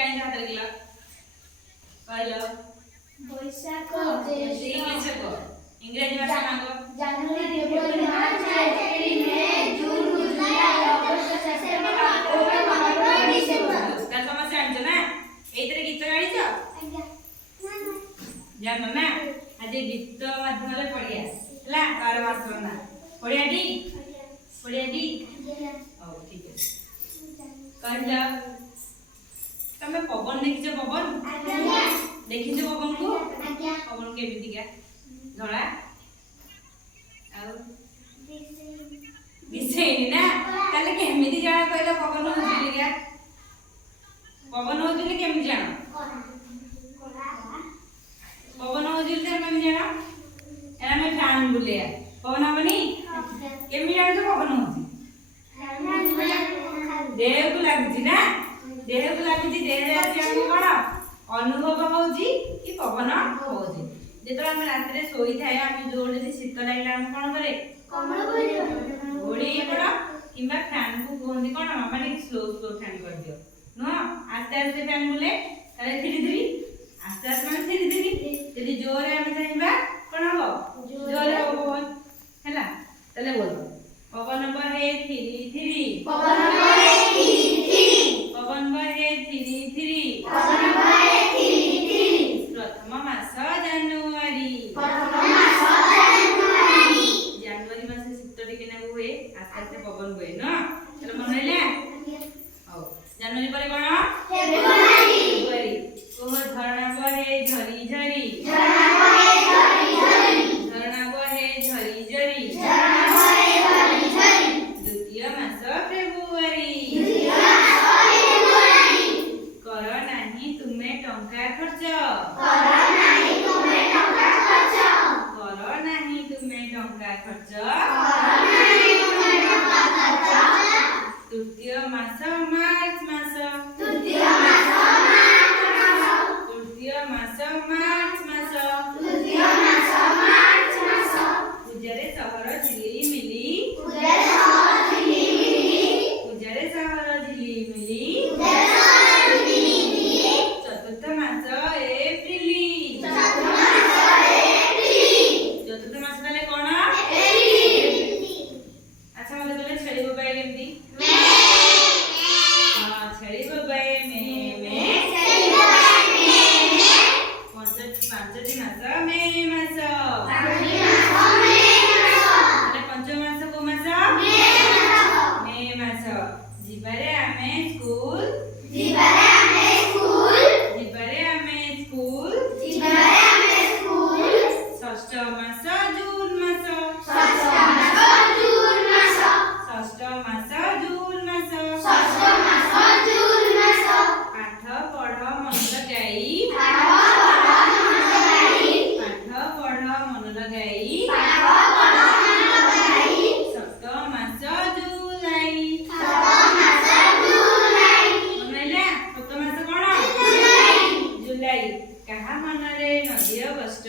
आनी हाथ रखिला कहलो बैशाख ज्येष्ठ इंग्रजी भाषा मांगो जनवरी फेब्रुआरी मार्च एप्रिल मई जून जुलाई अगस्त सेप्टेम्बर अक्टोबर नवंबर डिसेंबर का समस्या आंचो ना एतरे गीत गाड़ी छ जानो ना आज गीत माध्यम रे पढ़िया हला 12 मास ना पढ़िया दी ओ ठीक है कहला तमे पवन देखिछ पवन देखिछ पवन को पवन के बिदिका धड़ा आउ दिसेनी ना ताले केमिति जाना कहला पवन होजिली क्या पवन होजिली केमिति जाना पवन होजिली केमिति जाना एना में फैन बुलिया पवन हबनी केमिति जाना तो पवन होजी देह को लागुची ना देह को लागुची देह रे आसी हम कोन अनुभव होजी कि पवन होजी जेतरा हम रात रे सोई थाए हम जोर जदी शीत लागला हम कोन करे कमल ओडी पड़ा किंबा फैन को कोंदी कोन माने स्लो स्लो फैन कर दियो नो आस्ते आस्ते फैन बुले ताले धीरे धीरे आस्ते आस्ते माने धीरे धीरे जदी जोर हम चाहिबा कोन हो जोर हो पवन हैला ताले बोलो पवन बहे धीरे धीरे पवन बहे धीरे धीरे पवन बहे धीरे धीरे पवन बहे धीरे धीरे प्रथम मास जनवरी जनवरी मासे शीत टिके ना हुए आस्ते आस्ते पवन हुए न चलो मन रहले औ जनवरी पर कोन फेब्रुआरी ओह झरना बहे झरी झरी झरना बहे झरी झरी झरना बहे झरी झरी झरना बहे झरी झरी द्वितीय मास फेब्रुआरी कर नाही तुमे टंका खर्च कर नाही तुमे टंका खर्च कर नाही तुमे टंका खर्च कर नाही तुमे टंका खर्च तृतीय मास मार्च मास तृतीय मास मार्च मास तृतीय मास मार्च मास तृतीय मास मार्च मास पूजारे सहर झिलिमिली उदय सहर झिलिमिली पूजारे सहर झिलिमिली उदय सहर झिलिमिली चतुर्थ मास एप्रिल चतुर्थ मास एप्रिल चतुर्थ मास ताले कोन एप्रिल अच्छा मते तले छेड़ी बाबाई केमती हां छेड़ी बाबाई में छेड़ी बाबाई में पांचटी मास मे मास पांचटी मास मे मास ताले पंचम मास को मास मे मास जिबारे आमे स्कूल जिबारे आमे स्कूल जिबारे आमे स्कूल जिबारे आमे स्कूल षष्ठ मास जून मास षष्ठ मास जून मास षष्ठ मास जून मास षष्ठ मास जून मास पाठ पढ़ मन लगाई पाठ पढ़ मन लगाई पाठ पढ़ मन लगाई सप्तम मास जुलाई सप्तम मास जुलाई मनैला सप्तम मास कोन जुलाई कहा मन रे नदी अगस्त